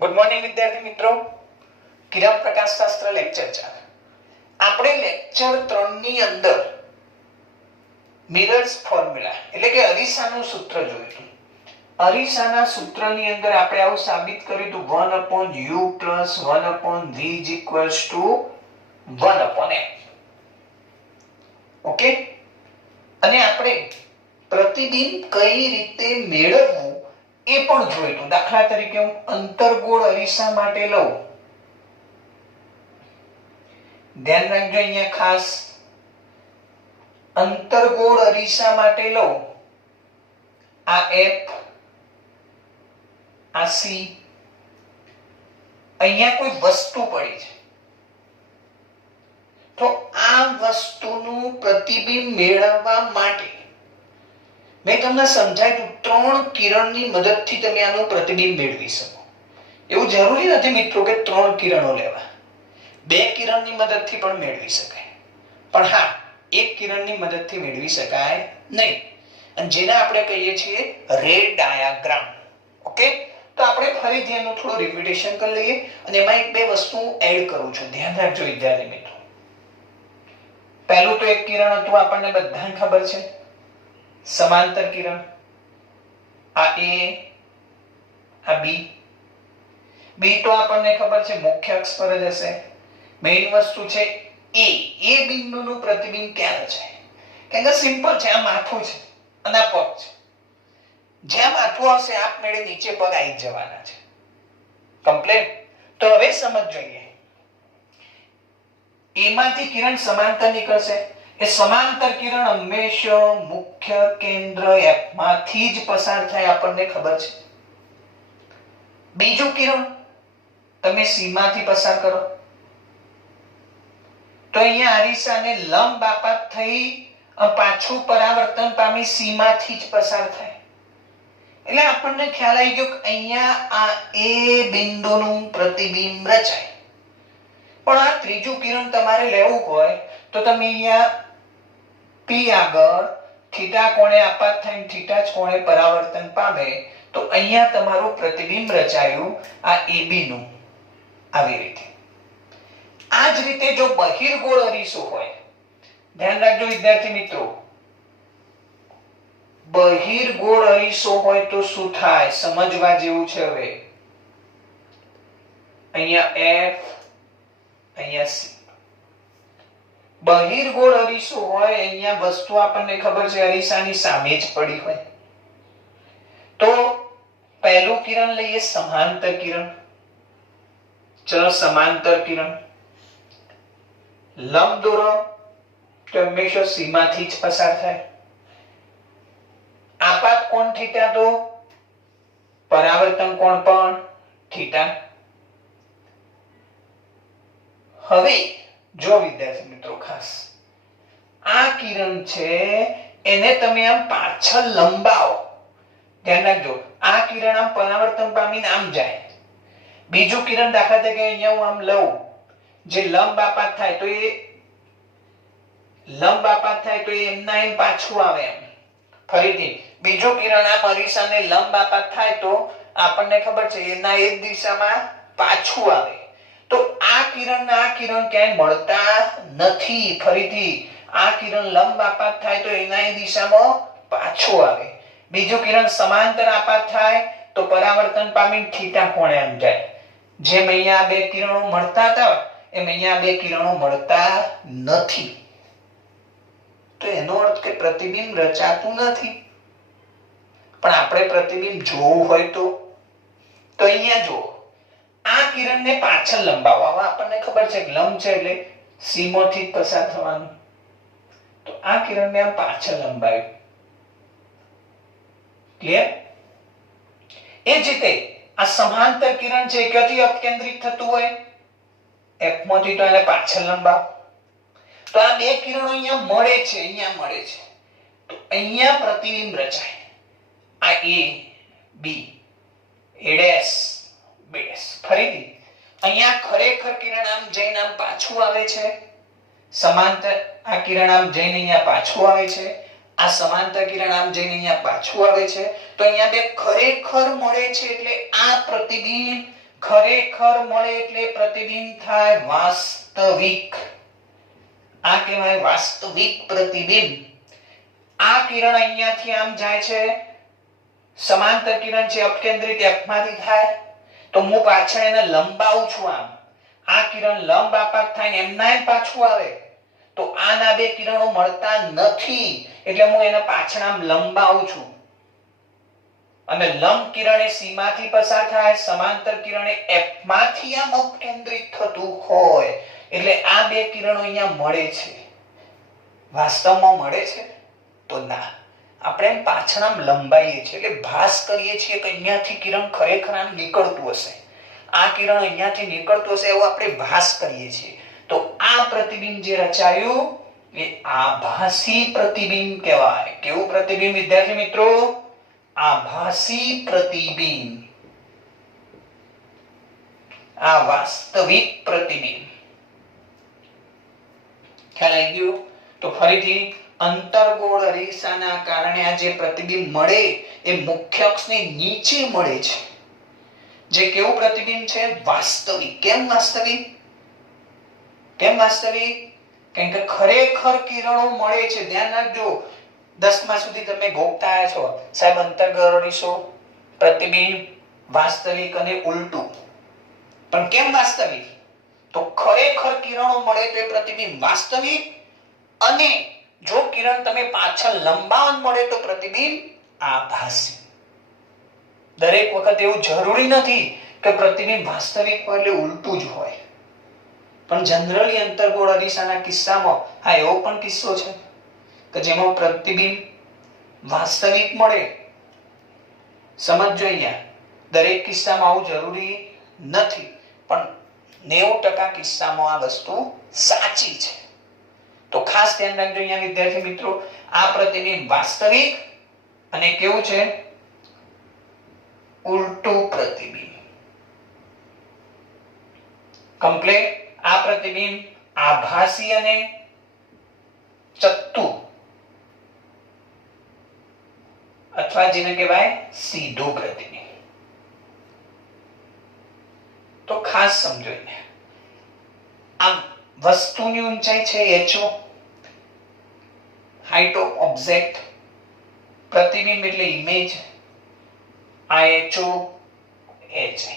Good morning વિદ્યાર્થી મિત્રો, કિરણ પ્રકાશશાસ્ત્ર lecture 4 આપણે લેક્ચર 3 ની અંદર મિરર્સ ફોર્મ્યુલા એટલે કે અરીસાનું સૂત્ર જોયું હતું. અરીસાના સૂત્રની અંદર આપણે આવું સાબિત કર્યું હતું 1/u + 1/v = 1/n. ઓકે, અને આપણે પ્રતિબિંબ કઈ રીતે મેળવવું એ પણ જોયું. દાખલા તરીકે હું અંતર્ગોળ અરીસા માટે લઉં, ધ્યાન રાખજો અહીંયા ખાસ, અંતર્ગોળ અરીસા માટે લઉં, આ F, આ C, અહીંયા કોઈ વસ્તુ પડી છે, તો આ વસ્તુનું પ્રતિબિંબ મેળવવા માટે મેં તમને સમજાવ્યું 3 કિરણની મદદથી તમે આનું પ્રતિબિંબ મેળવી શકો. એવું જરૂરી નથી મિત્રો કે 3 કિરણો લેવા, 2 કિરણની મદદથી પણ મેળવી શકાય, પણ હા, 1 કિરણની મદદથી મેળવી શકાય નહીં, અને જેને આપણે કહીએ છીએ રે ડાયાગ્રામ. ઓકે, તો આપણે ફરીથી એનું થોડું રિપીટેશન કરી લઈએ, અને એમાં એક બે વસ્તુ એડ કરું છું, ધ્યાન રાખજો વિદ્યાર્થી મિત્રો. પહેલું તો એક કિરણ હતું, આપણને બધાને ખબર છે, સમાંતર કિરણ. આ A, આ B. B તો આપણને ખબર છે મુખ્ય અક્ષ પર જ હશે. મેઈન વસ્તુ છે A. A બિંદુનું પ્રતિબિંબ ક્યાં રચાય? કેમ કે સિમ્પલ છે, આ માથું છે અને આ પગ છે. જ્યાં માથું આવશે આપમેળે નીચે પગ આવી જવાના છે. કમ્પ્લીટ. તો હવે સમજ જોઈએ, A માંથી કિરણ સમાંતર નીકળશે. એ સમાંતર કિરણ હંમેશા મુખ્ય કેન્દ્ર F માંથી જ પસાર થાય, આપણને ખબર છે. બીજું કિરણ તમે C માંથી પસાર કરો તો અહીંયા અરીસાને લંબ આપાત થઈ પાછું પરાવર્તન પામી C માંથી જ પસાર થાય. એટલે આપણને ખ્યાલ આવી ગયો કે અહીંયા આ A બિંદુનું પ્રતિબિંબ રચાય. પણ આ ત્રીજું કિરણ તમારે લેવું હોય તો તમે અહીંયા P આગળ થીટા કોણે આપાત થઈને થીટા જ કોણે પરાવર્તન પામે, તો અહીંયા તમારું પ્રતિબિંબ રચાયું આ AB નું આવી રીતે. આ જ રીતે જો બહિર્ગોળ અરીસો હોય, ધ્યાન રાખજો વિદ્યાર્થી મિત્રો, બહિર્ગોળ અરીસો હોય તો શું થાય સમજવા જેવું છે. હવે અહીંયા F, અહીંયા C. બહિર્ગોળ અરીસો હોય, અહીંયા વસ્તુ આપણને ખબર છે અરીસાની સામે જ પડી હોય, તો પહેલું કિરણ લઈએ સમાંતર કિરણ. ચલો સમાંતર કિરણ લંબ દોરો તો હંમેશા C માંથી જ પસાર થાય. આપાત કોણ થીટા, તો પરાવર્તન કોણ પણ થીટા. હવે જો વિદ્યાર્થી મિત્રો ખાસ, આ કિરણ છે એને તમે આમ પાછળ લંબાવો, ધ્યાન રાખજો, આ કિરણ આમ પરાવર્તન પામીને આમ જાય. બીજું કિરણ દાખલા તરીકે અહીંયા હું આમ લઉં, જે લંબ આપાત થાય તો એ લંબ આપાત થાય તો એમના એમ પાછું આવે એમ. ફરીથી બીજું કિરણ આમ અરીસાને લંબ આપાત થાય તો આપણને ખબર છે એના એક દિશામાં પાછું આવે. તો આ કિરણ ના આ કિરણ ક્યાંય મળતા નથી. ફરીથી આ કિરણ લંબ આપાત થાય તો એના એ દિશામાં પાછું આવે. બીજું કિરણ સમાંતર આપાત થાય તો પરાવર્તન પામીને થીટા કોણે આમ જાય. જેમ અહીંયા બે કિરણો મળતા હતા એમ અહીંયા બે કિરણો મળતા નથી. તો એનો અર્થ કે પ્રતિબિંબ રચાતું નથી. પણ આપણે પ્રતિબિંબ જોવું હોય તો અહીંયા જુઓ, આ કિરણને પાછળ લંબાવવા, આપણને ખબર છે લંબ છે એટલે C માંથી પસાર થવાનું, તો આ કિરણને આમ પાછળ લંબાવ્યું. ક્લિયર? એ જ રીતે આ સમાંતર કિરણ છે ક્યાંથી અપકેન્દ્રિત થતું હોય, F માંથી, તો એને પાછળ લંબાવ. તો આ બે કિરણો અહીંયા મળે છે, અહીંયા મળે છે, તો અહીંયા પ્રતિબિંબ રચાય. આ A, B, A', B'. ફરીથી અહીંયા ખરેખર કિરણ આમ જઈને આમ પાછું આવે છે, સમાંતર આ કિરણ આમ જઈને અહીંયા પાછું આવે છે, આ સમાંતર કિરણ આમ જઈને અહીંયા પાછું આવે છે, તો અહીંયા બે ખરેખર મળે છે, એટલે આ પ્રતિબિંબ ખરેખર મળે એટલે પ્રતિબિંબ થાય વાસ્તવિક. આ કહેવાય વાસ્તવિક પ્રતિબિંબ. આ કિરણ અહીંયાથી આમ જાય છે, સમાંતર કિરણ છે, અપકેન્દ્રિત F માંથી થાય, તો હું પાછળ એને લંબાવું છું આમ. આ કિરણ લંબ આપાત થાય ને એમના એમ પાછું આવે, તો આના બે કિરણો મળતા નથી, એટલે હું એને પાછળ આમ લંબાવું છું. અને લંબ કિરણ એ C માંથી પસાર થાય, સમાંતર કિરણ એ F માંથી આમ અપકેન્દ્રિત થતું હોય, એટલે આ બે કિરણો અહીંયા મળે છે. વાસ્તવમાં મળે છે તો ના, આપણે એમ પાછળ આમ લંબાઈએ છીએ, એટલે ભાસ કરીએ છીએ કે અહીંયાથી કિરણ ખરેખર આમ નીકળતું હશે, આ કિરણ અહીંયાથી નીકળતું હશે એવું આપણે ભાસ કરીએ છીએ. તો આ પ્રતિબિંબ જે રચાયું એ આભાસી પ્રતિબિંબ કહેવાય. કેવું પ્રતિબિંબ વિદ્યાર્થી મિત્રો? આભાસી પ્રતિબિંબ. આ વાસ્તવિક પ્રતિબિંબ. ખ્યાલ આવી ગયો? તો ફરીથી અંતર્ગોળ અરીસાના કારણે આ જે પ્રતિબિંબ મળે એ મુખ્ય અક્ષની નીચે મળે છે. જે કેવું પ્રતિબિંબ છે? વાસ્તવિક. કેમ વાસ્તવિક? કેમ વાસ્તવિક? કારણ કે ખરેખર કિરણો મળે છે. ધ્યાન રાખજો, 10મા સુધી તમે ગોખતા આવ્યા છો સાહેબ, અંતર્ગોળ અરીસો, પ્રતિબિંબ, વાસ્તવિક અને ઉલટું. પણ કેમ વાસ્તવિક? તો ખરેખર કિરણો મળે તો એ પ્રતિબિંબ વાસ્તવિક, અને જો કિરણ તમે પાછળ લંબાવન મળે તો પ્રતિબિંબ આભાસી. દરેક વખત એવું જરૂરી નથી કે પ્રતિબિંબ વાસ્તવિક હોય એટલે ઉલટું જ હોય, પણ જનરલી અંતર્ગોળ અરીસાના કિસ્સામાં હા એવો પણ કિસ્સો છે કે જેમાં પ્રતિબિંબ વાસ્તવિક મળે. સમજો અહીંયા, દરેક કિસ્સામાં આવું જરૂરી નથી, પણ 90% કિસ્સામાં આ વસ્તુ સાચી છે. તો ખાસ ધ્યાન રાખજો અહીંયા વિદ્યાર્થી મિત્રો, આ પ્રતિબિંબ વાસ્તવિક અને કેવું છે? ઉલટું પ્રતિબિંબ. કમ્પ્લીટ. આ પ્રતિબિંબ આભાસી અને ચત્તુ અથવા જેને કહેવાય સીધું પ્રતિબિંબ. તો ખાસ સમજો, આ વસ્તુની ઊંચાઈ છે h, હાઇટ ઓફ ઓબ્જેક્ટ, પ્રતિબિંબ એટલે ઇમેજ, આ ho h.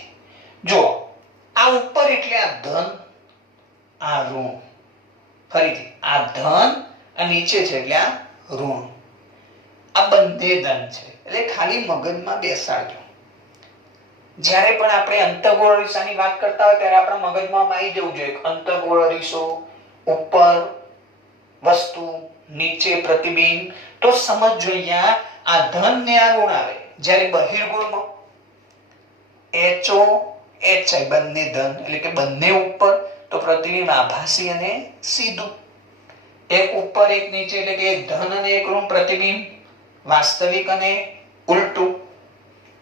જો આ ઉપર એટલે આ ધન, આ ઋણ. ફરીથી આ ધન, આ નીચે છે એટલે આ ઋણ. આ બંને ધન છે, એટલે ખાલી મગજમાં બેસાડજો. જ્યારે પણ આપણે અંતર્ગોળ અરીસાની વાત કરતા હોય ત્યારે આપણા મગજમાં આવી જવું જોઈએ અંતર્ગોળ અરીસો, ઉપર વસ્તુ, નીચે પ્રતિબિંબ. તો સમજો અહીંયા આ ધન ને આ ઋણ આવે, જ્યારે બહિર્ગોળમાં ho hi બંને ધન એટલે કે બંને ઉપર, તો પ્રતિબિંબ આભાસી અને સીધું. એક ઉપર એક નીચે એટલે કે એક ધન અને એક ઋણ પ્રતિબિંબ વાસ્તવિક અને ઉલટું.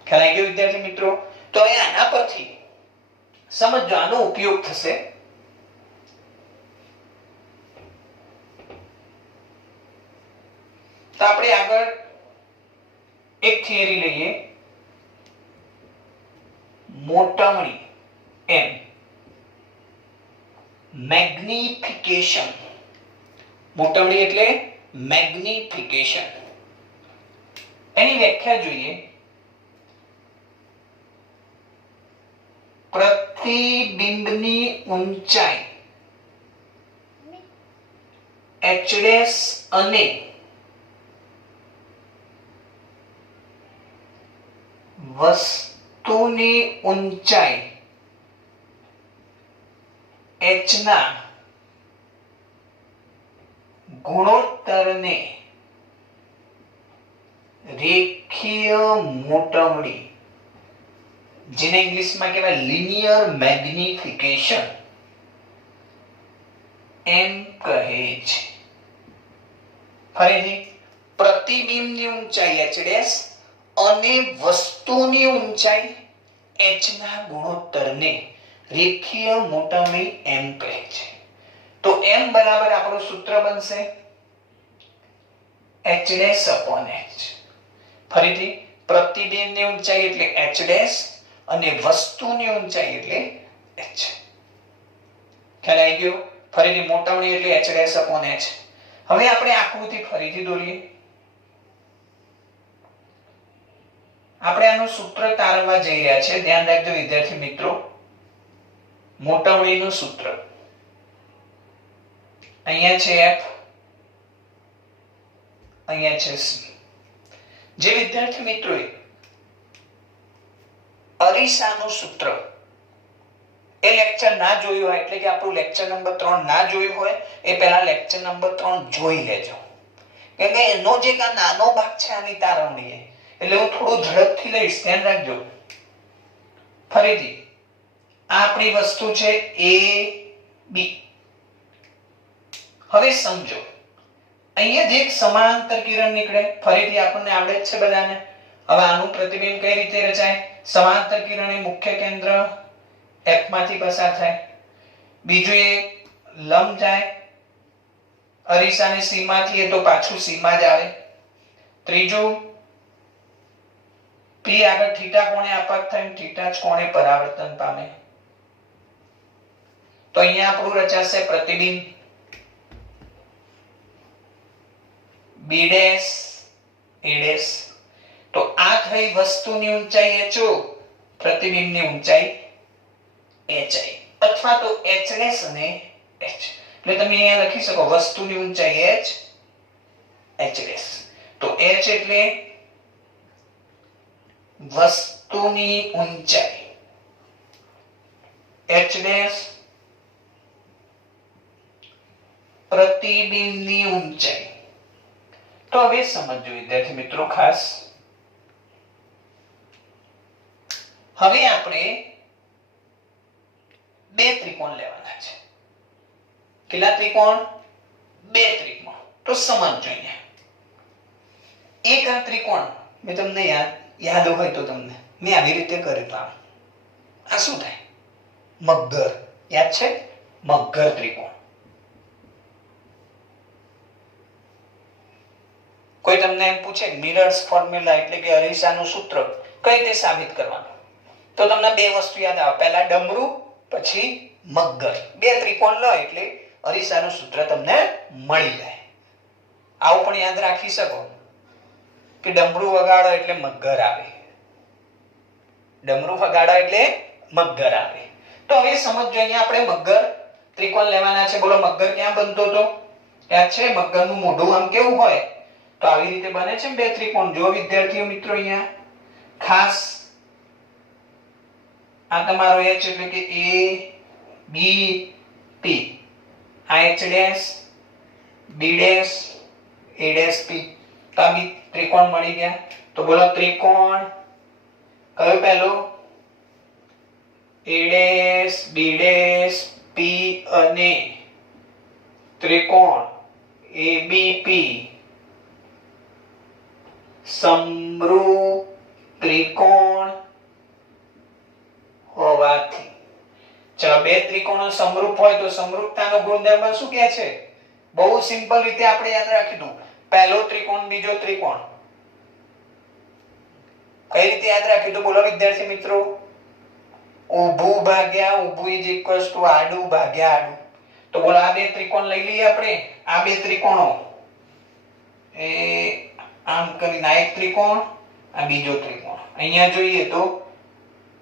ખ્યાલ આવી ગયો વિદ્યાર્થી મિત્રો? તો આના પરથી સમજો આનો ઉપયોગ થશે. તો આપણે આગળ એક થિયરી લઈએ, મોટમણી એમ મેગ્નિફિકેશન. મોટમણી એટલે મેગ્નિફિકેશન. એની વ્યાખ્યા જોઈએ. પ્રતિબિંબની ઊંચાઈ h' અને વસ્તુની ઊંચાઈ h ના ગુણોત્તરને રેખીય મોટમણી, જેને ઇંગ્લિશમાં કહેવાય લિનિયર મેગ્નિફિકેશન, એમ કહે છે. ફરીથી પ્રતિબિંબની ઊંચાઈ h' અને વસ્તુની ઊંચાઈ h ના ગુણોત્તરને રેખીય મોટમણી એમ કહે છે. તો m બરાબર આપણું સૂત્ર બનશે h' upon h. ફરીથી પ્રતિબિંબની ઊંચાઈ એટલે h', અને વસ્તુની ઊંચાઈ એટલે h. ખ્યાલ આવી ગયો? ફરીથી મોટવણી એટલે h ડેશ અપોન h. હવે આપણે આકૃતિ ફરીથી દોરીએ. આપણે આનું સૂત્ર તારવવા જઈ રહ્યા છે. ધ્યાન રાખજો વિદ્યાર્થી મિત્રો, મોટવણીનું સૂત્ર અહીંયા છે f, અહીંયા છે c. જે વિદ્યાર્થી મિત્રોએ અરીસાનું સૂત્ર એ લેક્ચર ના જોયું હોય, એટલે કે આપણું લેક્ચર નંબર 3 ના જોયું હોય, એ પહેલા લેક્ચર નંબર 3 જોઈ લેજો. કેમ કે એનો જે નાનો ભાગ છે આની તારવણી, એટલે હું થોડું ઝડપથી લઈશ, ધ્યાન રાખજો. ફરીથી આ આપણી વસ્તુ છે a b. હવે સમજો, અહીંયા જે એક સમાંતર કિરણ નીકળે, ફરીથી આપણને આવડે જ છે બધાને. હવે આનું પ્રતિબિંબ કઈ રીતે રચાય? સમાંતર કિરણ એ મુખ્ય કેન્દ્ર f માંથી પસાર થાય. બીજું એક લંબ જાય અરીસાની સીમાથી, એ તો પાછું સીમા જ આવે. ત્રીજું p આગળ થીટા કોણે આપાત થાય, થીટા જ કોણે પરાવર્તન પામે. તો અહીંયા આપણું રચાશે પ્રતિબિંબ b ડેશ a ડેશ. તો આ થઈ વસ્તુની ઊંચાઈ h, પ્રતિબિંબની ઊંચાઈ hi, અથવા તો h ડેશ અને h. એટલે તમે અહીંયા લખી શકો વસ્તુની ઊંચાઈ h, h ડેશ. તો h એટલે વસ્તુની ઊંચાઈ, h ડેશ પ્રતિબિંબની ઊંચાઈ. તો હવે સમજો વિદ્યાર્થી મિત્રો ખાસ, હવે આપણે બે ત્રિકોણ લેવાના છે. કેટલા ત્રિકોણ? બે ત્રિકોણ. તો સમજો અહીંયા એક આ ત્રિકોણ મેં તમને યાદ હોય તો તમને મેં આવી રીતે કર્યું તો આ શું થાય? મગર. યાદ છે? મગર ત્રિકોણ. કોઈ તમને એમ પૂછે મિરર્સ ફોર્મ્યુલા એટલે કે અરીસાનું સૂત્ર કઈ રીતે સાબિત કરવાનું, તો તમને બે વસ્તુ યાદ આવે. પહેલા ડમરું, પછી મગર. બે ત્રિકોણ લો એટલે અરીસાનું સૂત્ર તમને મળી જાય. આવું પણ યાદ રાખી શકો કે ડમરું વગાડો એટલે મગર આવે, ડમરું વગાડો એટલે મગર આવે. તો હવે સમજો અહીંયા આપણે મગર ત્રિકોણ લેવાના છે. બોલો મગર ક્યાં બનતો હતો? યાદ છે? મગરનું મોઢું આમ કેવું હોય? તો આવી રીતે બને છે બે ત્રિકોણ. જો વિદ્યાર્થીઓ મિત્રો અહીંયા ખાસ આ તમારો h એટલે કે a b p, આ h dash b dash a dash p. તો આ બી ત્રિકોણ મળી ગયા. તો બોલો ત્રિકોણ કયો પહેલો? a dash b dash p અને ત્રિકોણ abp સમરૂપ ત્રિકોણ હોવાથી. ચલો, બે ત્રિકોણો સમરૂપ હોય તો સમરૂપતાનો ગુણધર્મ શું કહે છે? બહુ સિમ્પલ રીતે આપણે યાદ રાખીશું. પહેલો ત્રિકોણ, બીજો ત્રિકોણ. કઈ રીતે યાદ રાખીશું? બોલો વિદ્યાર્થી મિત્રો. ઊભું ભાગ્યા ઊભું ઇઝ ઇક્વલ્સ ટુ આડું ભાગ્યા આડું. તો બોલો આ બે ત્રિકોણ લઈ લઈએ આપણે. આ બે ત્રિકોણો એ આમ કરીને આ એક ત્રિકોણ, આ બીજો ત્રિકોણ. અહીંયા જોઈએ તો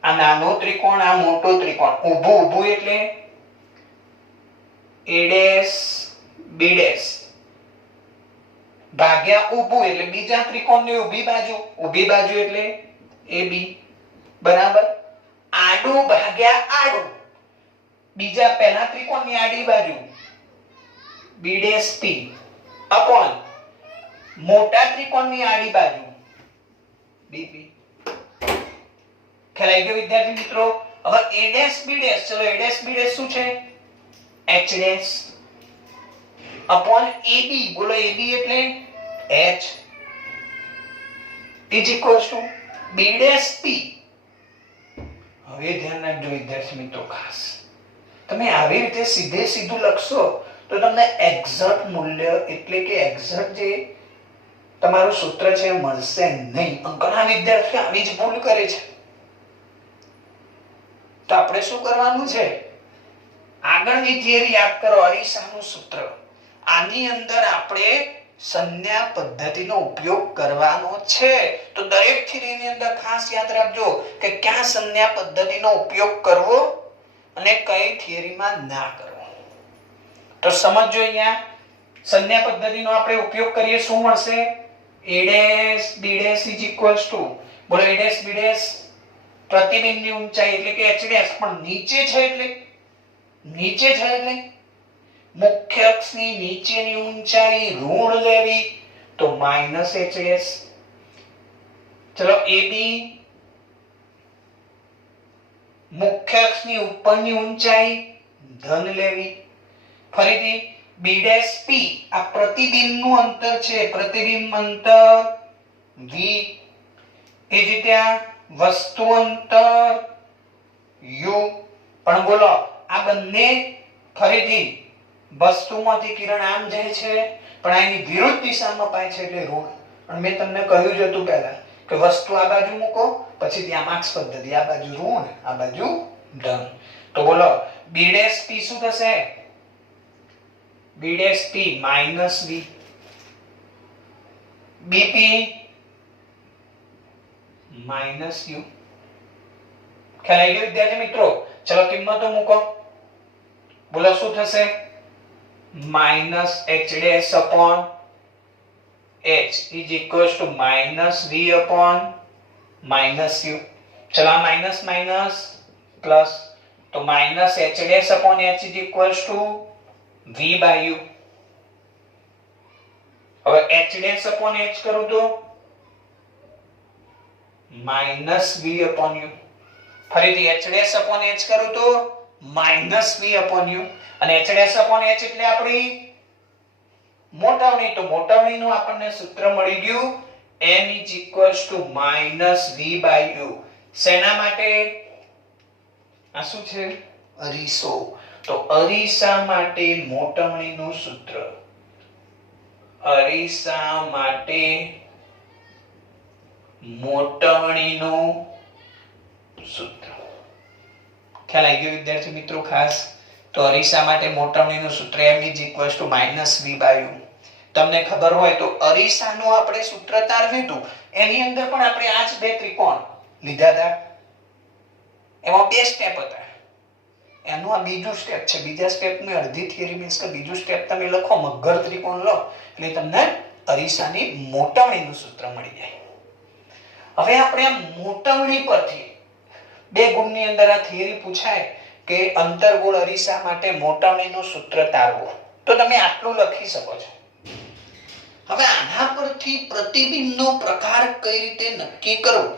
આ નાનો ત્રિકોણ, આ મોટો ત્રિકોણ. ઊભું ઊભું એટલે a ડેશ b ડેશ ભાગ્યા ઊભું એટલે બીજા ત્રિકોણની ઊભી બાજુ, ઊભી બાજુ એટલે ab બરાબર. આડું ભાગ્યા આડું, બીજા પહેલા ત્રિકોણની આડી બાજુ b ડેશ p અપોન મોટા ત્રિકોણની આડી બાજુ bp. ખ્યાલ આવી ગયો વિદ્યાર્થી મિત્રો? હવે a ડેશ b ડેશ, ચલો a ડેશ b ડેશ શું છે? h dash upon ab. બોલો ab એટલે h is equals to b dash p. હવે ધ્યાન રાખજો વિદ્યાર્થી મિત્રો ખાસ, તમે આવી રીતે સીધે સીધું લખશો તો તમને એક્ઝેક્ટ મૂલ્ય એટલે કે એક્ઝેક્ટ જે તમારું સૂત્ર છે મળશે નહીં. ઘણા વિદ્યાર્થીઓ આવી જ ભૂલ કરે છે. તો આપણે શું કરવાનું છે? આગળની થિયરી યાદ કરો, અરીસાનું સૂત્ર. આની અંદર આપણે સંજ્ઞા પદ્ધતિનો ઉપયોગ કરવાનો છે. તો દરેક થિયરીની અંદર ખાસ યાદ રાખજો કે ક્યાં સંજ્ઞા પદ્ધતિનો ઉપયોગ કરવો અને કઈ થિયરીમાં ના કરવો. તો સમજો, અહીંયા સંજ્ઞા પદ્ધતિનો આપણે ઉપયોગ કરીએ, શું મળશે? a dash b dash is equals to, બોલો, a dash b dash પ્રતિબિંબની ઊંચાઈ એટલે કે h dash, પણ નીચે છે એટલે મુખ્ય અક્ષની નીચેની ઊંચાઈ ઋણ લેવી, તો માઈનસ h dash. ચલો, ab મુખ્ય અક્ષની ઉપરની ઊંચાઈ ધન લેવી. ફરીથી b dash p આ પ્રતિબિંબનું અંતર છે, પ્રતિબિંબ અંતર v. એ જ રીતે વસ્તુ અંતર u. પણ બોલો, આ બંને ફરીથી વસ્તુમાંથી કિરણ આમ જાય છે પણ આની વિરુદ્ધ દિશામાં પાય છે એટલે ઋણ. અને મેં તમને કહ્યું જ હતું પહેલા કે વસ્તુ આ બાજુ મૂકો, પછી ત્યાં માર્ક્સ પદ્ધતિ, આ બાજુ ઋણ આ બાજુ ધન. તો બોલો, b dash p શું થશે? b dash p minus v. bp minus u. ખ્યાલ આવી ગયો વિદ્યાર્થી મિત્રો? ચલો કિંમતો મૂકો. બોલો શું થશે? minus h dash upon h is equals to minus v upon minus u. ચલો માઈનસ માઈનસ પ્લસ, તો minus h dash upon h is equals to v by u. હવે h dash upon h કરું તો minus v upon u. ફરીથી h dash upon h કરું તો minus v upon u. અને h dash upon h એટલે આપણી મોટાવણી. તો મોટાવણીનું આપણને સૂત્ર મળી ગયું, m is equals to minus v by u. શેના માટે? આ શું છે? અરીસો. તો અરીસા માટે મોટાવણીનું સૂત્ર, અરીસા માટે મોટાવણીનું સૂત્ર. ખ્યાલ આવી ગયો વિદ્યાર્થી મિત્રો? ખાસ તો અરીસા માટે મોટાવણીનું સૂત્ર m is equals to minus v by u. તમને ખબર હોય તો અરીસાનું આપણે સૂત્ર તારવ્યું હતું, એની અંદર પણ આપણે આ જ બે ત્રિકોણ લીધા હતા. એમાં બે સ્ટેપ હતા. એનું આ બીજું સ્ટેપ છે. બીજા સ્ટેપની અડધી થિયરી મીન્સ કે બીજું સ્ટેપ તમે લખો, મગર ત્રિકોણ લો એટલે તમને અરીસાની મોટાવણીનું સૂત્ર મળી જાય. હવે આપણે આ મોટાવણી પરથી બે ગુણની અંદર આ થિયરી પૂછાય કે અંતર્ગોળ અરીસા માટે મોટાવણીનું સૂત્ર તારવું, તો તમે આટલું લખી શકો છો. હવે આના પરથી પ્રતિબિંબનો પ્રકાર કઈ રીતે નક્કી કરવો?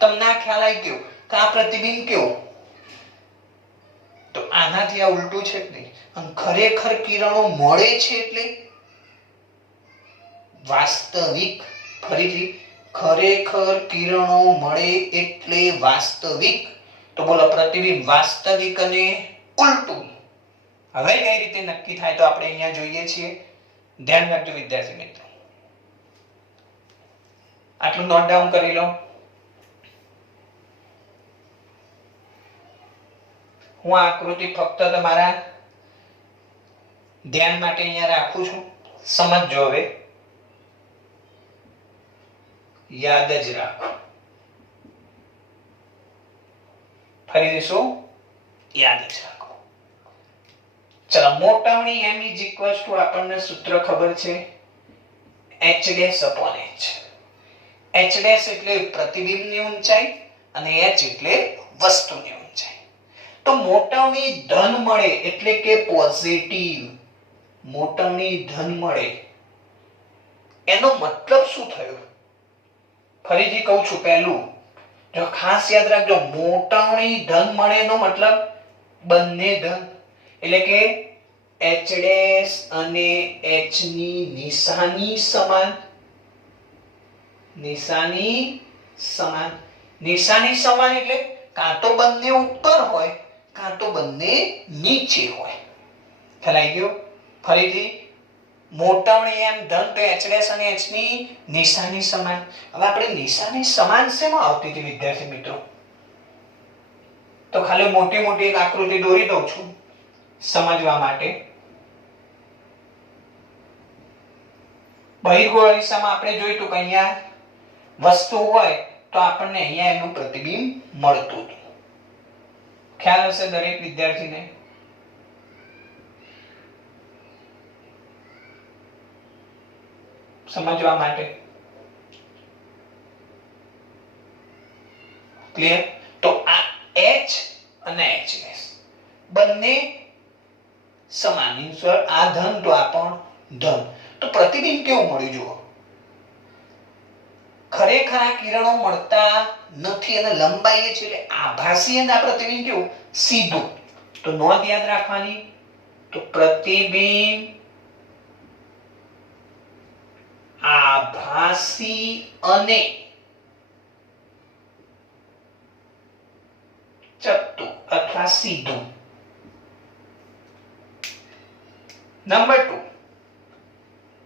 તમને આ ખ્યાલ આવી ગયો કે આ પ્રતિબિંબ કેવું? તો આનાથી આ ઉલટું છે કે નહીં? અને ખરેખર કિરણો મળે છે એટલે વાસ્તવિક. ફરીથી, ખરેખર કિરણો મળે એટલે વાસ્તવિક. તો બોલો, પ્રતિબિંબ વાસ્તવિક અને ઉલટું હવે કઈ રીતે નક્કી થાય? તો આપણે અહીંયા જોઈએ છીએ. ધ્યાન રાખજો વિદ્યાર્થી મિત્રો, આટલું નોટ ડાઉન કરી લો. હું આ આકૃતિ ફક્ત તમારા ધ્યાન માટે અહીંયા રાખું છું. સમજજો, હવે યાદ જ રાખો. ફરી શું? યાદ જ રાખો. ચલો, મોટાવણી m is equals to આપણને સૂત્ર ખબર છે, h dash upon h. h dash એટલે પ્રતિબિંબની ઊંચાઈ અને h એટલે વસ્તુની ઊંચાઈ. તો મોટાવણી ધન મળે એટલે કે પોઝિટિવ. મોટાવણી ધન મળે એનો મતલબ શું થયો? ફરીથી કહું છું, પહેલું જો ખાસ યાદ રાખજો, મોટાવણી ધન મળે એનો મતલબ બંને ધન, એટલે કે h dash અને h ની નિશાની સમાન. નિશાની સમાન. નિશાની સમાન એટલે કાં તો બંને ઉપર હોય કાં તો બંને નીચે હોય. ખ્યાલ આવી ગયો? ફરીથી, મોટાવણી એમ ધન તો h dash અને h ની નિશાની સમાન. હવે આપણે નિશાની સમાન શેમાં આવતી હતી વિદ્યાર્થી મિત્રો? તો તો ખાલી મોટી મોટી એક આકૃતિ દોરી દઉં છું સમજવા માટે. બહિર્ગોળ અરીસામાં આપણે જોયું હતું કે અહીંયા વસ્તુ હોય તો આપણને અહીંયા એનું પ્રતિબિંબ મળતું હતું. ખ્યાલ હશે દરેક વિદ્યાર્થીને. સમજવા માટે ક્લિયર? તો આ H અને H બંને સમાન, આ ધન તો આ પણ ધન. તો પ્રતિબિંબ કેવું મળ્યું જુઓ. ખરેખર આ કિરણો મળતા નથી અને લંબાઈએ છે એટલે આભાસી અને આ પ્રતિબિંબ કેવું સીધું. તો નોંધ યાદ રાખવાની, તો પ્રતિબિંબ આભાસી અને ચપટું અથવા સીધું. Number 2,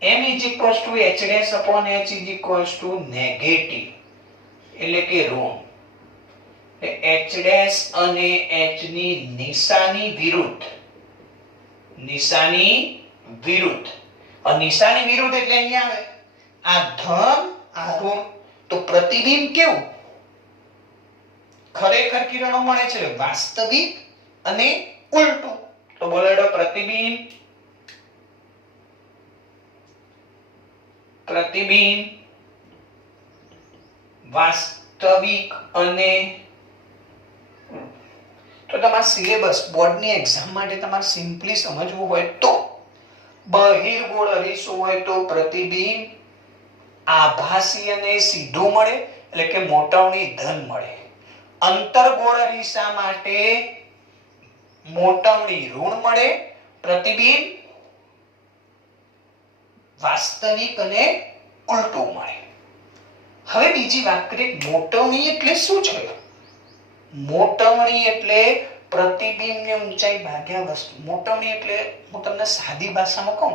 m is equals to h dash upon h is equals to negative એટલે કે ઋણ. h dash અને h ની નિશાની વિરુદ્ધ, નિશાની વિરુદ્ધ. અને નિશાની વિરુદ્ધ એટલે અહીંયા આવે આ ધન આ ઋણ. તો પ્રતિબિંબ કેવું ખરેખર કિરણો મળે છે વાસ્તવિક અને ઉલટું. તો બોલો પ્રતિબિંબ, પ્રતિબિંબ વાસ્તવિક અને તો તમારા સિલેબસ બોર્ડની એક્ઝામ માટે તમારે સિમ્પલી સમજવું હોય તો બહિર્ગોળ અરીસો હોય તો પ્રતિબિંબ આભાસી અને સીધું મળે એટલે કે મોટવણી ધન મળે. અંતર્ગોળ અરીસા માટે મોટવણી ઋણ મળે, પ્રતિબિંબ વાસ્તવિક અને ઉલટું મળે. હવે બીજી વાત કરીએ, મોટવણી એટલે શું છે? મોટવણી એટલે પ્રતિબિંબની ઊંચાઈ ભાગ્યા વસ્તુ. મોટવણી એટલે હું તમને સાદી ભાષામાં કહું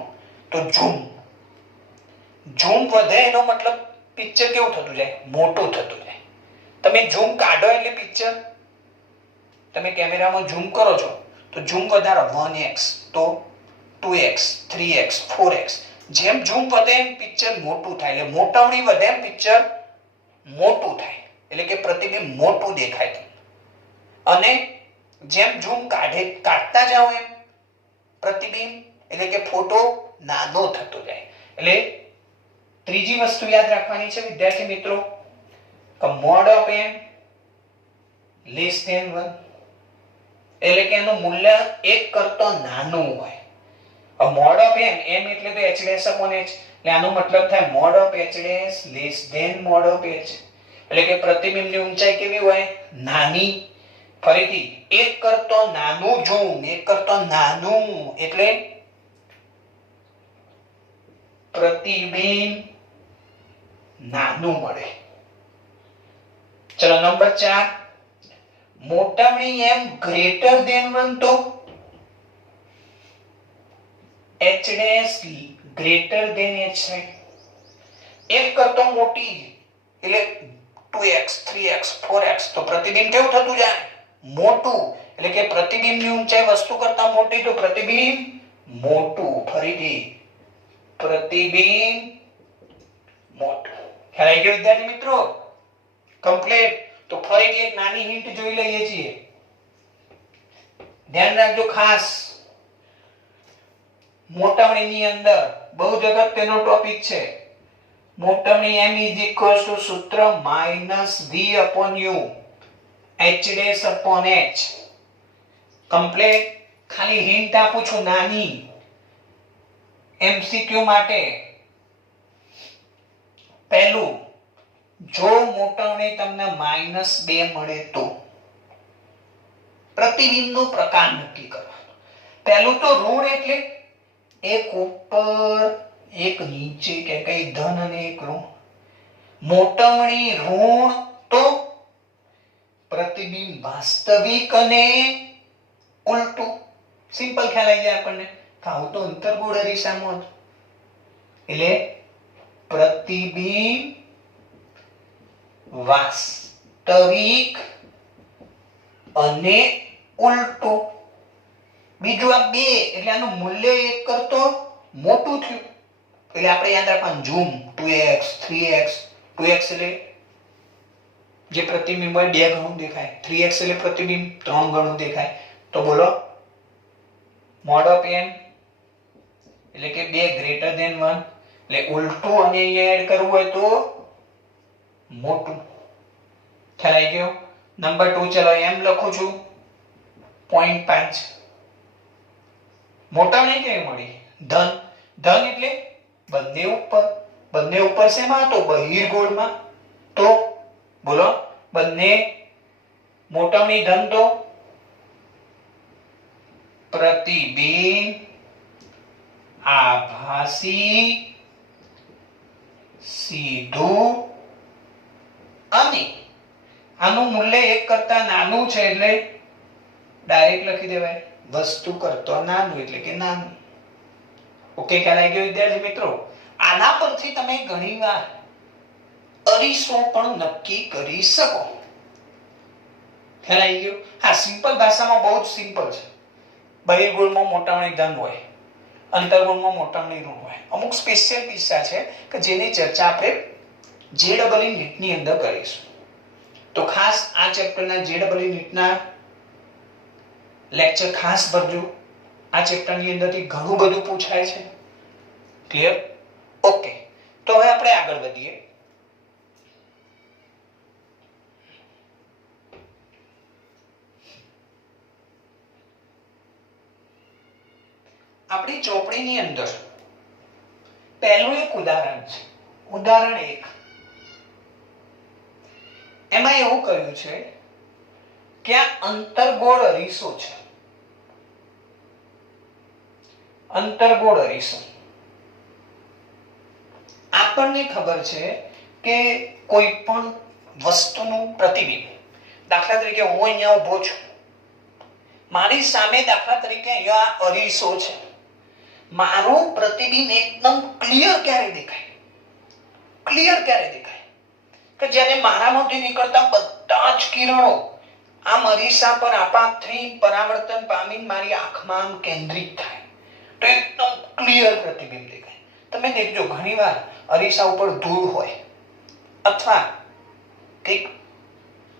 તો ઝૂમ. ઝૂમ વધે એનો મતલબ પિક્ચર કેવું થતું જાય? મોટું થતું જાય. તમે ઝૂમ કાઢો એટલે પિક્ચર, તમે કેમેરામાં ઝૂમ કરો છો તો ઝૂમ વધારો 1x તો 2x 3x 4x. જેમ ઝૂમ વધે એમ પિક્ચર મોટું થાય. એટલે મોટવણી વધે એમ પિક્ચર મોટું થાય એટલે કે પ્રતિબિંબ મોટું દેખાય. અને જેમ ઝૂમ કાઢતા જાઓ એમ પ્રતિબિંબ એટલે કે ફોટો નાનો થતો જાય. એટલે ત્રીજી વસ્તુ યાદ રાખવાની છે વિદ્યાર્થી મિત્રો કે mod of m less than 1 એટલે કે એનું મૂલ્ય 1 કરતો નાનું હોય. મોડ ઓફ m એટલે તો h dash upon h એટલે આનો મતલબ થાય mod of h dash less than mod of h એટલે કે પ્રતિબિંબની ઊંચાઈ કેવી હોય? નાની. ફરીથી 1 કરતો નાનું ઝૂમ, 1 કરતો નાનું એટલે પ્રતિબિંબ નાનું મળે. ચલો નંબર 4, મોટવણી m ગ્રેટર ધેન 1 તો h dash greater than h side. 1 કરતો મોટી એટલે 2x 3x 4x તો પ્રતિબિંબ કેવું થતું જાય? મોટું. એટલે કે પ્રતિબિંબની ઊંચાઈ વસ્તુ કરતા મોટી તો પ્રતિબિંબ મોટું. ફરીથી પ્રતિબિંબ મોટું. ખ્યાલ આવી ગયો વિદ્યાર્થી મિત્રો? કમ્પ્લીટ. તો ફરીથી એક નાની હિન્ટ જોઈ લઈએ છીએ. ધ્યાન રાખજો ખાસ. મોટવણીની અંદર બહુ અગત્યનો ટોપિક છે. મોટવણી m is equals to સૂત્ર -v upon u h dash upon h. Complete. ખાલી હિન્ટ આપું છું નાની MCQ માટે. પહેલું, જો મોટવણી તમને -2 મળે તો પ્રતિબિંબનો પ્રકાર નક્કી કરવાનો. પહેલું તો ઋણ એટલે એક ઉપર એક નીચે કે કઈ ધન અને એક ઋણ. મોટવણી ઋણ તો પ્રતિબિંબ વાસ્તવિક અને ઉલટું. સિમ્પલ ખ્યાલ આવી જાય આપણને. આવું તો અંતર્ગોળ અરીસામાં એટલે પ્રતિબિંબ વાસ્તવિક અને ઉલટું. બીજું આ 2 એટલે આનું મૂલ્ય 1 કરતો મોટું થયું એટલે આપણે યાદ રાખવાનું ઝૂમ 2x 3x 2x એટલે જે પ્રતિબિંબ હોય 2 ગણું દેખાય, 3x એટલે પ્રતિબિંબ 3 ગણું દેખાય. તો બોલો મોડ ઓફ n એટલે કે 2 ગ્રેટર ધેન 1 એટલે ઉલટું અને અહીંયા એડ કરવું હોય તો મોટું. ખ્યાલ આવી ગયો. નંબર 2 ચલો એમ લખું છું 0.5. મોટાણી કેવી મળી? ધન. ધન એટલે બંને ઉપર શેમાં? તો બહિર્ગોળમાં. તો બોલો બંને મોટાણી ધન તો પ્રતિબિંબ આભાસી સીધું અને આનું મૂલ્ય 1 કરતા નાનું છે એટલે ડાયરેક્ટ લખી દેવાય વસ્તુ કરતો નાનું એટલે કે નાનું. ઓકે, ખ્યાલ આવી ગયો વિદ્યાર્થી મિત્રો? આના પરથી તમે ઘણીવાર અરીસો પણ નક્કી કરી શકો. ખ્યાલ આવી ગયો? હા, સિમ્પલ ભાષામાં બહુ જ સિમ્પલ છે. બહિર્ગોળમાં મોટામણી ધન હોય, અંતર્ગોળમાં મોટામણી ઋણ હોય. અમુક સ્પેશિયલ કિસ્સા છે કે જેની ચર્ચા આપણે JEE નીટની અંદર કરીશું. તો ખાસ આ ચેપ્ટરના JEE નીટના લેક્ચર ખાસ ભરજો. આ ચેપ્ટરની અંદરથી ઘણું બધું પૂછાય છે. ક્લિયર? ઓકે, તો હવે આપણે આગળ વધીએ. આપણી ચોપડીની અંદર પહેલું એક ઉદાહરણ છે, ઉદાહરણ 1. એમાં એવું કહ્યું છે કે આ અંતર્ગોળ અરીસો છે. અંતર્ગોળ અરીસો. આપણને ખબર છે કે કોઈ પણ વસ્તુનું પ્રતિબિંબ, દાખલા તરીકે હું અહીંયા ઊભો છું, મારી સામે દાખલા તરીકે અહીંયા અરીસો છે. મારું પ્રતિબિંબ એકદમ ક્લિયર ક્યારે દેખાય? ક્લિયર ક્યારે દેખાય? કે જ્યારે મારામાંથી નીકળતા બધા જ કિરણો આમ અરીસા પર આપાત થઈ પરાવર્તન પામીને મારી આંખમાં આમ કેન્દ્રિત થાય તો એકદમ ક્લિયર પ્રતિબિંબ દેખાય. તમે દેખજો ઘણીવાર અરીસા ઉપર ધૂળ હોય અથવા કંઈક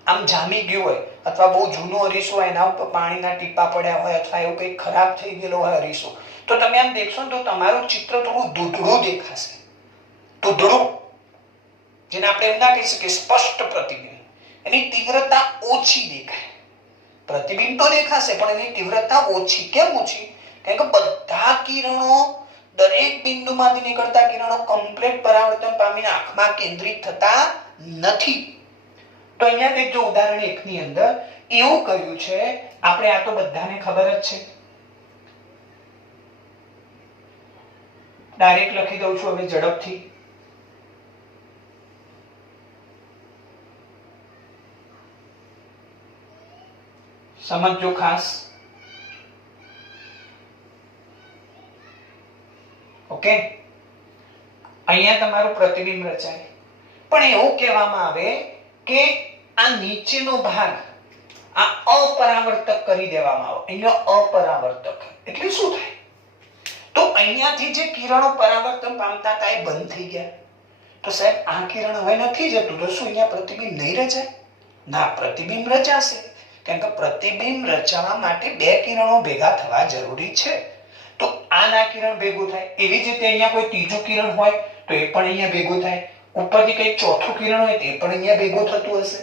આમ જામી ગયું હોય અથવા બહુ જૂનો અરીસો હોય એના ઉપર પાણીના ટીપા પડ્યા હોય અથવા એવું કંઈક ખરાબ થઈ ગયેલો હોય અરીસો, તો તમે આમ દેખશો ને તો તમારું ચિત્ર થોડું ધૂંધળું દેખાશે. ધૂંધળું, જેને આપણે એમ ના કહી શકીએ સ્પષ્ટ પ્રતિબિંબ. એની તીવ્રતા ઓછી દેખાય. પ્રતિબિંબ તો દેખાશે પણ એની તીવ્રતા ઓછી. કેમ ઓછી? કારણ કે બધા કિરણો, દરેક બિંદુમાંથી નીકળતા કિરણો કમ્પ્લીટ પરાવર્તન પામીને આંખમાં કેન્દ્રિત થતા નથી. તો અહીંયા દેખજો ઉદાહરણ 1 ની અંદર એવું કહ્યું છે, આપણે આ તો બધાને ખબર જ છે. ડાયરેક્ટ લખી દઉં છું હવે ઝડપથી. સમજો ખાસ. ઓકે, અહીંયા તમારું પ્રતિબિંબ રચાય પણ એવું કહેવામાં આવે કે આ નીચેનો ભાગ આ અપરાવર્તક કરી દેવામાં આવે. અહીંયા અપરાવર્તક એટલે શું થાય? તો અહીંયાથી જે કિરણો પરાવર્તન પામતા હતા એ બંધ થઈ ગયા. તો સાહેબ આ કિરણ હવે નથી જતું તો શું અહીંયા પ્રતિબિંબ નહીં રચાય? ના, પ્રતિબિંબ રચાશે. કારણ કે પ્રતિબિંબ રચવા માટે 2 કિરણો ભેગા થવા જરૂરી છે. તો આના કિરણ ભેગું થાય. એવી જ રીતે અહીંયા કોઈ ત્રીજું કિરણ હોય તો એ પણ અહીંયા ભેગું થાય. ઉપરથી કંઈક ચોથું કિરણ હોય તે પણ અહીંયા ભેગું થતું હશે.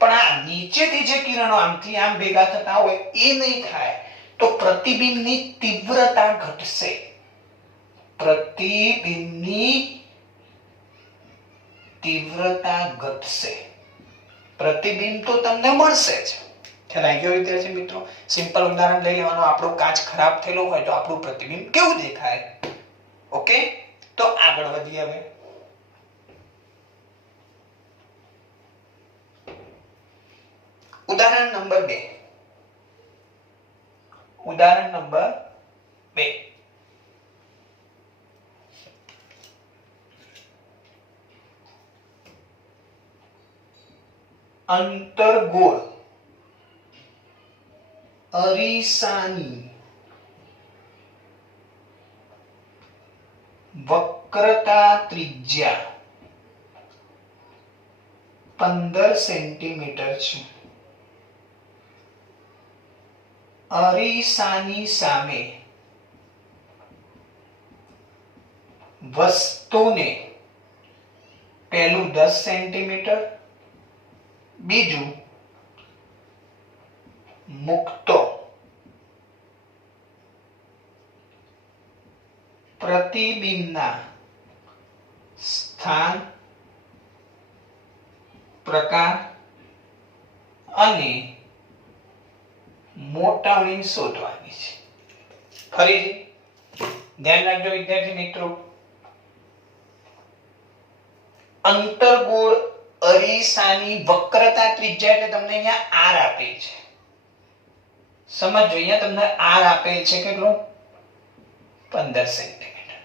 પણ આ નીચેથી જે કિરણો આમથી આમ ભેગા થતા હોય એ નહીં થાય તો પ્રતિબિંબની તીવ્રતા ઘટશે. પ્રતિબિંબની તીવ્રતા ઘટશે. પ્રતિબિંબ તો તમને મળશે જ. ખ્યાલ આવી ગયો વિદ્યાર્થી મિત્રો? સિમ્પલ ઉદાહરણ લઈ લેવાનું. આપણો કાચ ખરાબ થયેલો હોય તો આપણું પ્રતિબિંબ કેવું દેખાય? ઓકે, તો આગળ વધીએ હવે. ઉદાહરણ નંબર 2. ઉદાહરણ નંબર 2. અંતર્ગોળ અરીસાની વક્રતા ત્રિજ્યા 15 સેન્ટીમીટર છે. અરીસાની સામે વસ્તુને પહેલું 10 સેન્ટીમીટર, બીજું મૂકતો પ્રતિબિંબના સ્થાન, પ્રકાર અને મોટાણી શોધવાની છે. ફરીથી ધ્યાન રાખજો વિદ્યાર્થી મિત્રો, અંતર્ગોળ અરીસાની વક્રતા ત્રિજ્યા એટલે તમને અહીંયા આર આપેલ છે. સમજો, અહીંયા તમને આર આપેલ છે કેટલો? 15 સેન્ટીમીટર.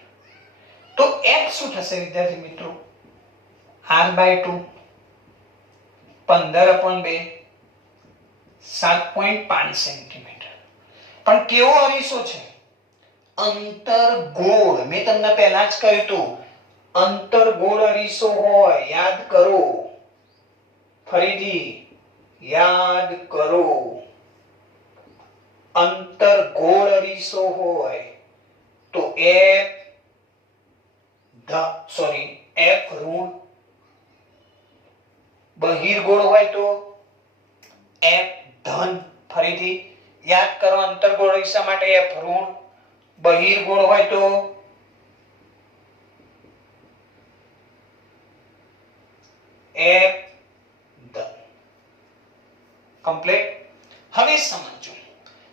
તો f શું થશે વિદ્યાર્થી મિત્રો? r/2 15/2 7.5 centimetre. પણ કેવો અરીસો છે? અંતર્ગોળ. મેં તમને પહેલા જ કહ્યું હતું અંતર્ગોળ અરીસો હોય, યાદ કરો. ફરીથી યાદ કરો, અંતર્ગોળ અરીસો હોય તો f ઋણ, બહિર્ગોળ હોય તો f ધન. ફરીથી યાદ કરો, અંતર્ગોળ અરીસા માટે f ઋણ, બહિર્ગોળ હોય તો f ધન. કમ્પ્લીટ. હવે સમજો,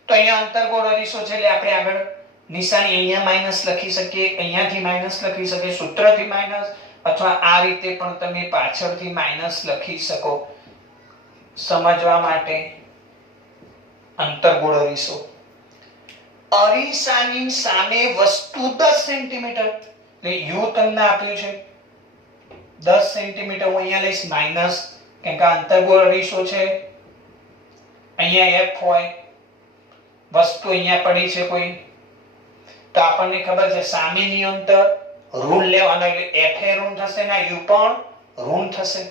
તો અહીંયા અંતર્ગોળ અરીસો છે એટલે આપણે આગળ નિશાની અહીંયા માઈનસ લખી શકીએ, અહીંયાથી માઈનસ લખી શકીએ, સૂત્રથી માઈનસ, અથવા આ રીતે પણ તમે પાછળથી માઈનસ લખી શકો. સમજવા માટે અંતર્ગોળ અરીસો, અરીસાની સામે વસ્તુ 10 સેન્ટીમીટર એટલે u તમને આપ્યું છે 10 સેન્ટીમીટર. હું અહીંયા લઈશ માઈનસ, કેમ કે અંતર્ગોળ અરીસો છે. અહીંયા f હોય, વસ્તુ અહીંયા પડી છે કોઈ, તો આપણને ખબર છે સામેની અંતર ઋણ લેવાનો એટલે f એ ઋણ થશે ને u પણ ઋણ થશે.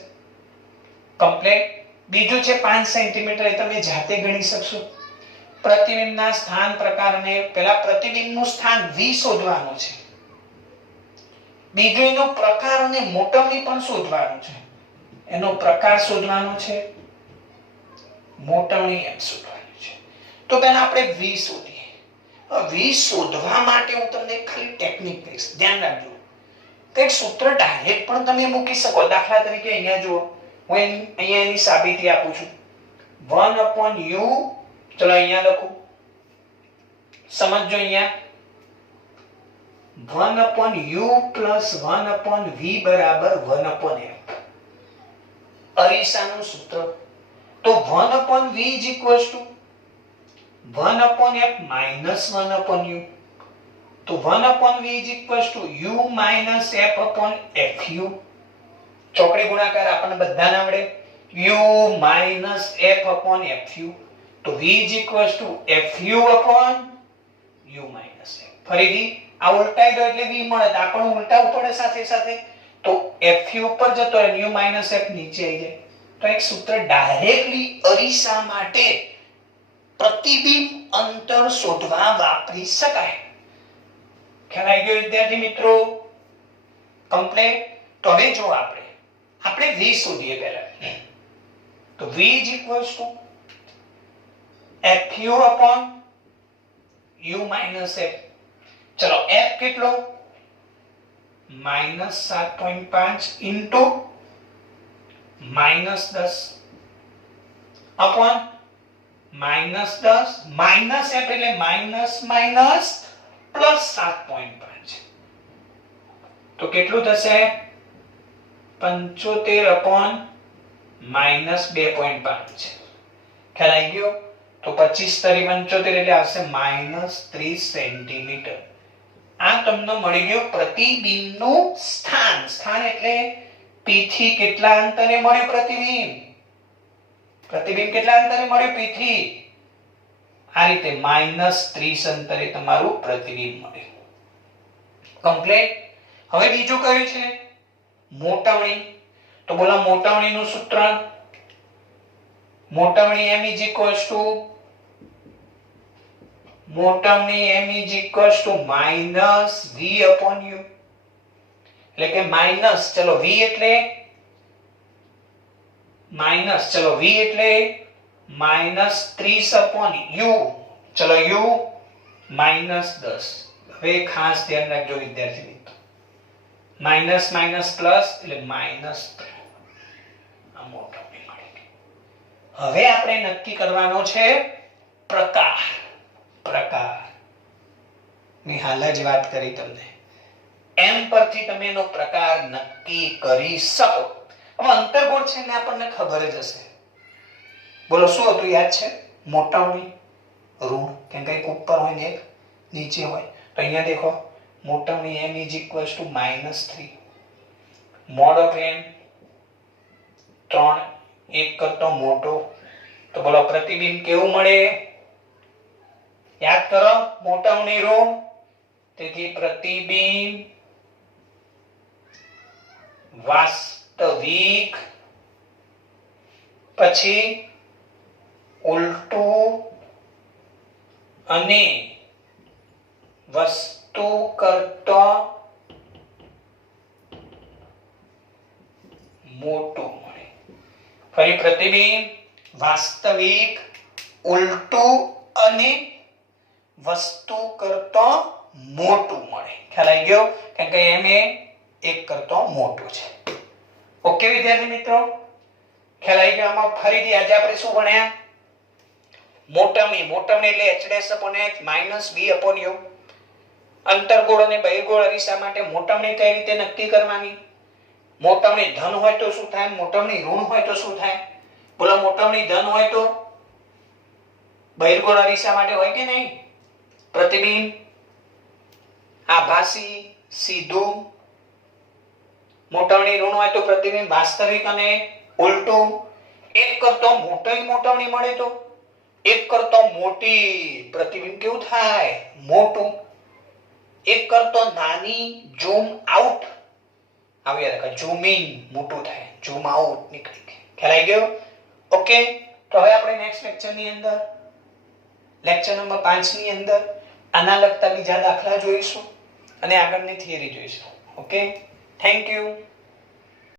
કમ્પ્લીટ. બીજું છે 5 સેન્ટીમીટર, એ તમે જાતે ગણી શકશો. પ્રતિબિંબના સ્થાન, પ્રકાર અને પહેલા પ્રતિબિંબનું સ્થાન v શોધવાનું છે, બીજું એનો પ્રકાર અને મોટવણી પણ શોધવાનું છે. એનો પ્રકાર શોધવાનો છે, મોટવણી એમ શોધવાની છે. તો પહેલા આપણે v શોધીએ. v શોધવા માટે હું તમને ખાલી ટેકનિક કહીશ, ધ્યાન રાખજો. તો એક સૂત્ર ડાયરેક્ટ પણ તમે મૂકી શકો. દાખલા તરીકે અહીંયા જુઓ, હું અહીંયા એની સાબિતી આપું છું. 1/u, ચલો અહીંયા લખું, સમજો. અહીંયા 1/u plus 1/v બરાબર 1/f. અરીસાનું સૂત્ર. તો 1/v is equals to 1/f minus 1/u. તો 1/v is equals to u minus f/fu. ચોકડી ગુણાકાર આપણને બધાને આવડે. u minus f/fu. તો v is equals to fu upon u minus f. ફરીથી આ ઉલટાઈ દો એટલે v મળે, તો આપણને ઉલટાવું પડે સાથે સાથે. તો fu ઉપર જતો રહે, u minus f નીચે આવી જાય. તો એક સૂત્ર ડાયરેક્ટલી અરીસા માટે પ્રતિબિંબ અંતર શોધવા વાપરી શકાય. ખ્યાલ આવી ગયો વિદ્યાર્થી મિત્રો? કમ્પ્લીટ. તો હવે જો આપણે v શોધીએ પહેલા. તો v is equals to fu upon u minus f. ચલો f કેટલો? -7.5 into -10 upon -10 minus f એટલે minus minus plus 7.5. તો કેટલું થશે? 75 upon -2.5. ખ્યાલ આવી ગયો? તો 25 તરી 75 એટલે આવશે -30 સેન્ટીમીટર. આ તમને મળી ગયું પ્રતિબિંબનું સ્થાન. સ્થાન એટલે p થી કેટલા અંતરે મળ્યું પ્રતિબિંબ? પ્રતિબિંબ કેટલા અંતરે મળ્યું p થી? આ રીતે -30 અંતરે તમારું પ્રતિબિંબ મળે. કમ્પ્લીટ. હવે બીજું કયું છે? મોટવણી. તો બોલો મોટવણીનું સૂત્ર. મોટવણી m = મોટવણી m = -v/u. એટલે કે માઈનસ, ચલો v એટલે માઈનસ, ચલો v એટલે -30/u. ચલો u -10. હવે ખાસ ધ્યાન રાખજો વિદ્યાર્થી મિત્રો, માઈનસ માઈનસ પ્લસ એટલે -3. આ મોટવણી મળી. હવે આપણે નક્કી કરવાનો છે પ્રકાર. પ્રકાર ની હાલ જ વાત કરી તમને. m પરથી તમે એનો પ્રકાર નક્કી કરી શકો. હવે અંતર્ગોળ છે ને આપણને ખબર જ હશે. બોલો શું હતું? યાદ છે? મોટવણી ઋણ, કેમ કે ઉપર હોય ને એક નીચે હોય. તો અહીંયા દેખો મોટવણી m = -3 mod of m 3 એક કરતો મોટો. તો બોલો પ્રતિબિંબ કેવું મળે? યાદ કરો, મોટવણી ઋણ, તેથી પ્રતિબિંબ વાસ્તવિક, પછી ઉલટું અને વસ્તુ કરતા મોટું મળે. ફરી પ્રતિબિંબ વાસ્તવિક, ઉલટું અને વસ્તુ કરતા મોટું મળે. ખ્યાલ આવી ગયો? કેમ કે m એ 1 કરતા મોટું છે. ઓકે વિદ્યાર્થી મિત્રો, ખ્યાલ આવી ગયો? આમાં ફરીથી આજે આપણે શું ભણ્યા? મોટવણી. મોટવણી એટલે h' - v/u. અંતર્ગોળ અને બહિર્ગોળ અરીસા માટે મોટવણી કઈ રીતે નક્કી કરવાની? મોટવણી ધન હોય તો શું થાય? મોટવણી ઋણ હોય તો શું થાય? બોલો મોટવણી ધન હોય તો બહિર્ગોળ અરીસા માટે હોય કે નહીં? પ્રતિબિંબ આભાસી, સીધું. મોટવણી ઋણ હોય તો પ્રતિબિંબ વાસ્તવિક અને ઉલટું. એક કરતો મોટી મોટવણી મળે તો એક કરતો મોટી પ્રતિબિંબ કેવું થાય? મોટું. એક કરતો નાની ઝૂમ આઉટ આવી રાખે, ઝૂમ ઇન મોટું થાય, ઝૂમ આઉટ નીકળી ગયું. ખ્યાલ આવી ગયો? ઓકે. તો હવે આપણે નેક્સ્ટ લેક્ચર ની અંદર, લેક્ચર નંબર 5 ની અંદર આના લગતા બીજા દાખલા જોઈશું અને આગળની થિયરી જોઈશું. Okay, thank you.